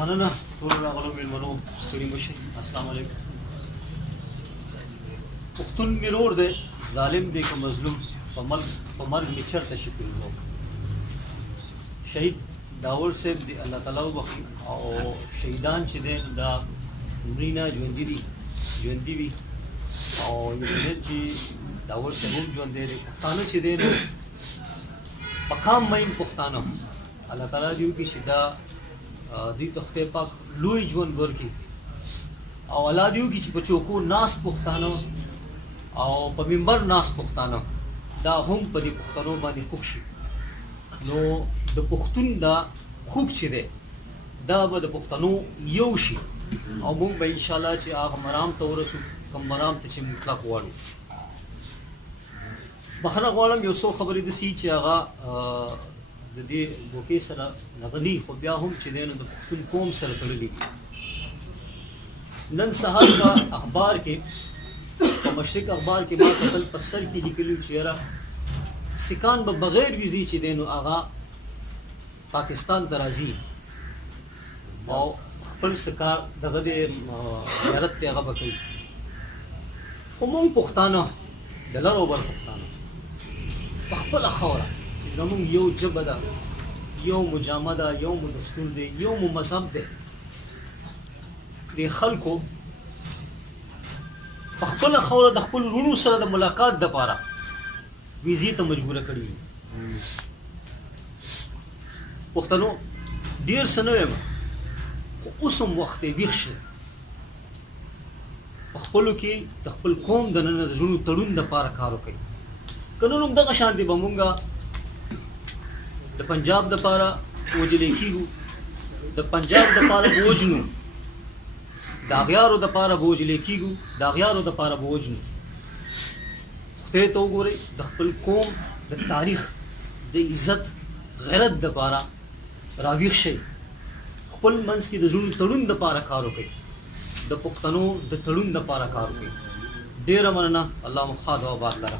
مننه ټول راغلو مېلمنو ستړي مه شئ. السلام علیکم. پښتون مې رور دی، ظالم دی که مظلوم، په مرګ مې چېرته شي پرېږدو. شهید داول صاحب دی الله تعالی وبخښي، او شهیدان چې دی دا مړینه ژوندي دي، ژوندي وي، او یو چې داول صاحب هم ژوندی دی. پښتانه چې دی نو په کام مین پښتانه الله تعالی دې وکړي چې دا دوی ته خدای پاک لوی ژوند ورکړي، او الله دې وکړي چې په چوکو ناست پښتانه او په منبر ناست پښتانه دا هم په دې پښتنو باندې خوږ شي. نو د پښتون دا خوب چې دی دا به د پښتنو یو شي، او موږ به انشاءالله چې هغه مرام ته ورسو، کوم مرام ته چې مطلق غواړو. بخښنه غواړم یو څو خبرې داسې چې هغه د دې موقع سره نغلي، خو بیا هم چې دی نو د پښتون قوم سره تړلي دي. نن سهار په اخبار کې، په مشرق اخبار کې ما کتل په سر کې لیکلي چې یاره سیکان به بغیر ویزې چې دی نو هغه پاکستان ته راځي او خپل سکار دغه د زیارت دی هغه به کوي. خو موږ پښتانه د لر او بر پښتانه په خپله خاوره چې زموږ یو ژبه ده، یو مو جامه ده، یو مو دستور دی، یو مو مذهب دی، د خلکو په خپله خاوره د خپل وروڼو سره د ملاقات دپاره ویزې ته مجبوره کړي وي. پښتنو ډېر څه نه وایم، خو اوس هم وخت دی ویښ شي، په خپلو کې د خپل قوم دننه د زړونو تړون دپاره کار وکړئ. که نن هم دغه شانتې به مونږ د پنجاب دپاره وجلی کېږو، د پنجاب دپاره به وجنو، د اغیارو دپاره به وجلی کېږو، د اغیارو دپاره به وجنو. خدای ته وګورئ، د خپل قوم د تاریخ د عزت غیرت دپاره راویښ شئ، خپل منځ کې د زړونو تړون دپاره کار وکړئ، د پښتنو د تړون دپاره کار وکړئ. ډېره مننه. الله مو ښاد او آباد لره.